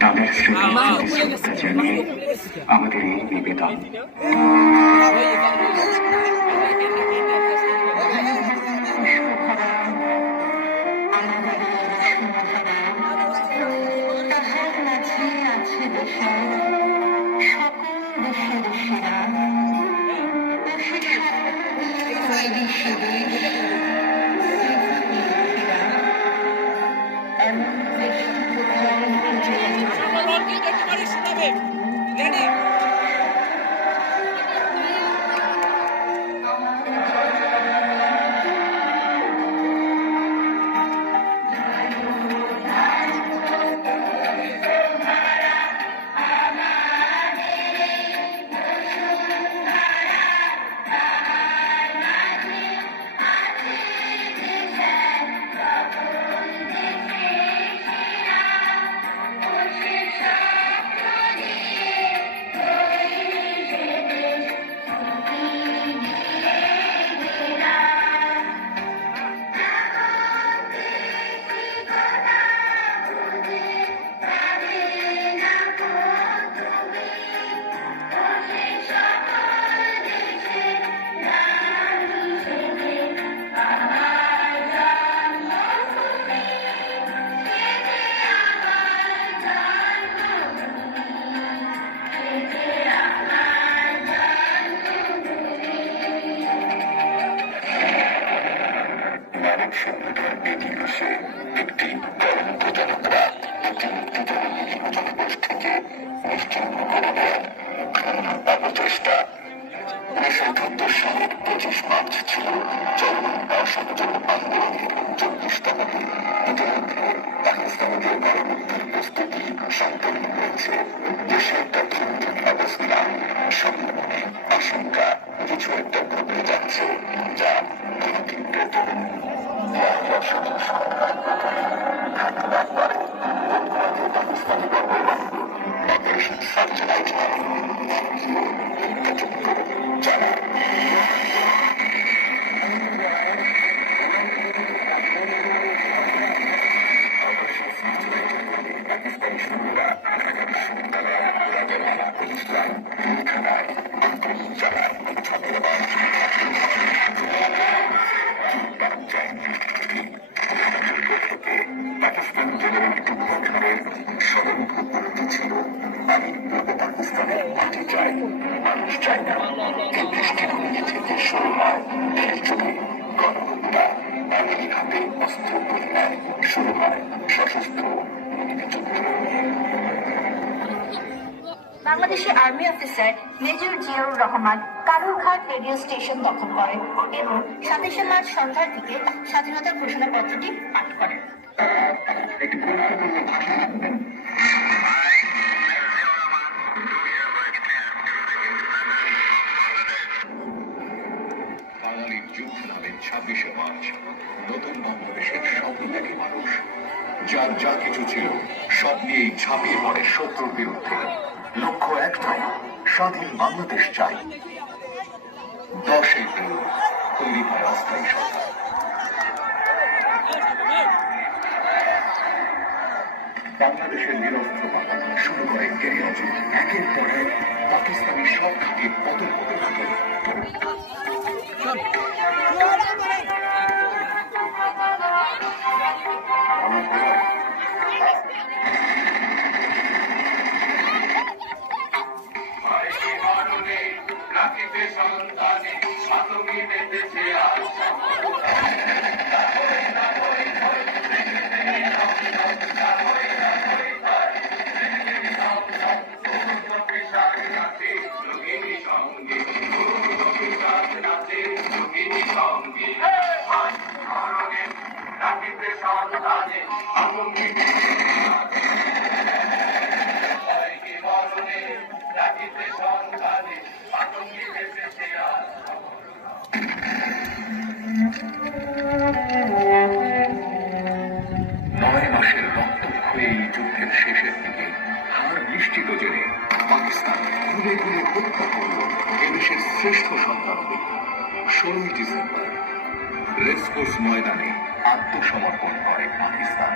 তাদের স্মৃতি জানিয়ে আমাদের এই নিবেদন। একটি জনপ্রচারকরা জনগোষ্ঠীকে অপচেষ্টা 19৭ সালের 25 মার্চ ছিল চলমান অসহযোগ আন্দোলনের 40তম দিন। ইতিমধ্যে পাকিস্তানিদের গণহত্যার প্রস্তুতি সম্পন্ন হয়েছে। দেশের তৎকালীন অবস্থা সম্ভাবনে আশঙ্কা কিছু একটা ঘটে যাচ্ছে, যা তীব্রত পাকিস্তানি অপারেশন সার্চলাইট চালায়। পাকিস্তানি সৈন্যরা ঢাকা বিশ্ববিদ্যালয়, রাজারবালা পুলিশ লাইন, থানায় আক্রমণ চালায়। পাকিস্তান জেনারেল গভর্নরের সর্বভূতি ছিল, আমি পূর্ব পাকিস্তানের মাটি চাই, মানুষ চাই না। এই দৃষ্টিভঙ্গি থেকে শুরু হয় ধীরে ধীরে গণহত্যা। বাঙালি হাতে অস্ত্র পরিণয় শুরু হয় সশস্ত্র মুক্তিযুদ্ধ। Bangladeshi army officer major Ziaur Rahman Kalurghat radio station দখল করেন এবং 27 মার্চ সন্ধ্যার দিকে স্বাধীনতার ঘোষণাপত্রটি পাঠ করেন। একটি গুরুত্বপূর্ণ ভাষণ রাখবেন। বাঙালির যুদ্ধ নামে 26শে মার্চ নতুন বাংলাদেশের স্বপ্নত্যাগী মানুষ যার যা কিছু ছিল সব নিয়েই ঝাঁপিয়ে পড়ে শত্রুর বিরুদ্ধে। লক্ষ্য একটাই, স্বাধীন বাংলাদেশ চাই। 10 এপ্রিল তৈরি হয় অস্থায়ী সরকার। বাংলাদেশের নিরস্ত্র বাঙালি শুরু করে কেরিয়ার যুদ্ধ। একের পর এক পাকিস্তানি সব ঘাটির পতন হতে থাকে। এই যুদ্ধের শেষের দিকে হার নিশ্চিত জেনে পাকিস্তান ঘুরে ঘুরে হত্যা করল এদেশের শ্রেষ্ঠ সন্তানদের। 16 ডিসেম্বর রেসকোর্স ময়দানে আত্মসমর্পণ করে পাকিস্তান।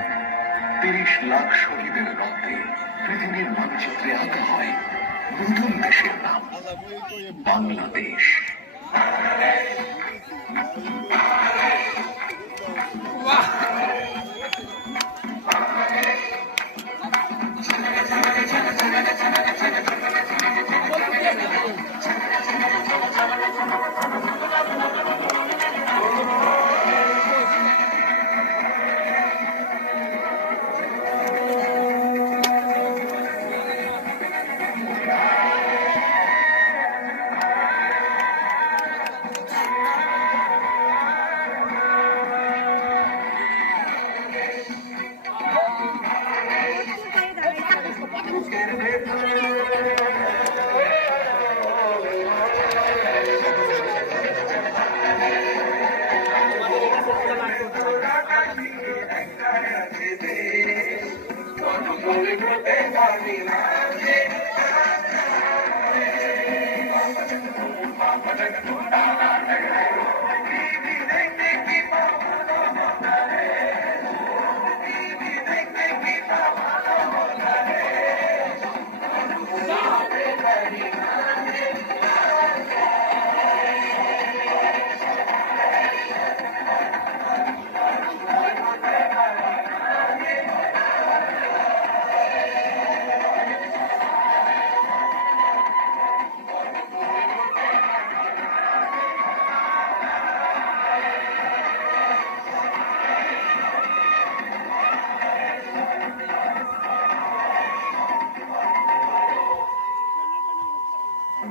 30 লাখ শহীদের রক্তে মানচিত্রে আঁকা হয় নতুন দেশের নাম বাংলাদেশ।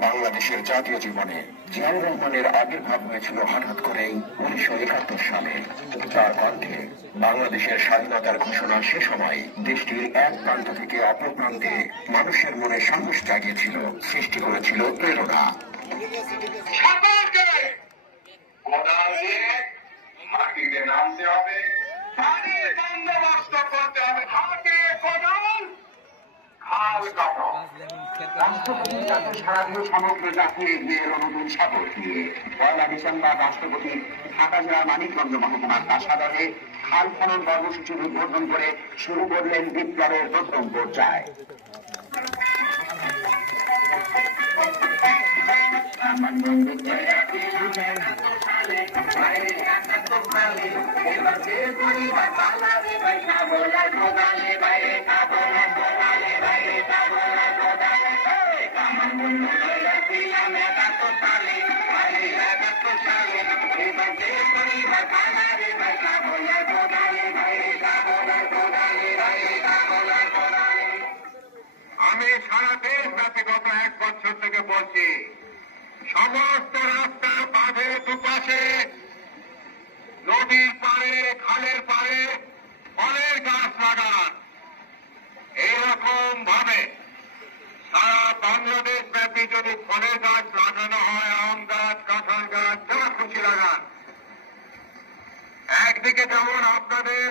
বাংলাদেশের জাতীয় জীবনে জিয়াউর রহমানের আবির্ভাব হয়েছিল হঠাৎ করেই 1971 সালে। তার কণ্ঠে বাংলাদেশের স্বাধীনতার ঘোষণা সে সময় দেশটির এক প্রান্ত থেকে অপর প্রান্তে মানুষের মনে সাহস জাগিয়েছিল, সৃষ্টি করেছিল প্রেরণা। মাটিতে নামতে হবে, পানির বন্দোবস্ত করতে হবে, হাতে কোদাল, খাল কাটো। রাষ্ট্রপতি তাকে সারাদিন সমগ্র জাতির এগিয়ে এলো নতুন শপথ নিয়ে। 1 ডিসেম্বর রাষ্ট্রপতি ঢাকা জেলার মানিকগঞ্জ মহকুমার কাঁসাদহে খাল খনন কর্মসূচির উদ্বোধন করে শুরু করলেন বিপ্লবের প্রথম পর্যায়। আমি সারা দেশব্যাপী গত 1 বছর থেকে বলছি, সমস্ত রাস্তার বাঁধের দুপাশে, নদীর পাড়ে, খালের পাড়ে ফলের গাছ লাগান। এইরকম ভাবে সারা বাংলাদেশ ব্যাপী যদি ফলের গাছ লাগানো হয়, আম গাছ, কাঁঠাল গাছ, যা খুশি লাগান। একদিকে যেমন আপনাদের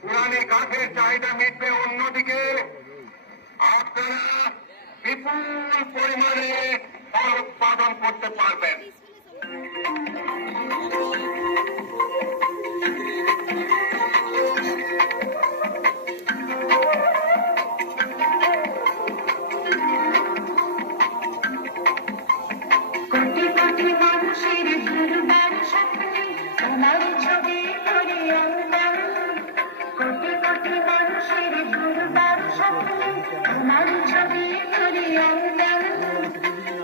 পুরানি গাছের চাহিদা মিটবে, অন্যদিকে আপনারা বিপুল পরিমাণে ফল উৎপাদন করতে পারবেন। কোটি কোটি মানুষের দুর্বার স্বপ্নে তোমার ছবি ধরে আনলাম। কোটি কোটি মানুষের দুর্বার স্বপ্নে তোমার ছবি ধরে আনলাম।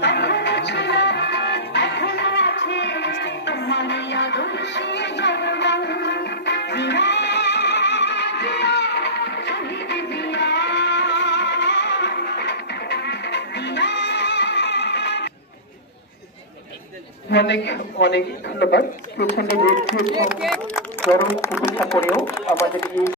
তখনও ছিল, এখনো আছে তোমার আদর্শে জন্মাম। জিয়া, জিয়া, শহীদ জিয়া, জিয়া। অনেক অনেক ধন্যবাদ। প্রচন্ড রোদ চরম উপেক্ষা করেও আমাদের এই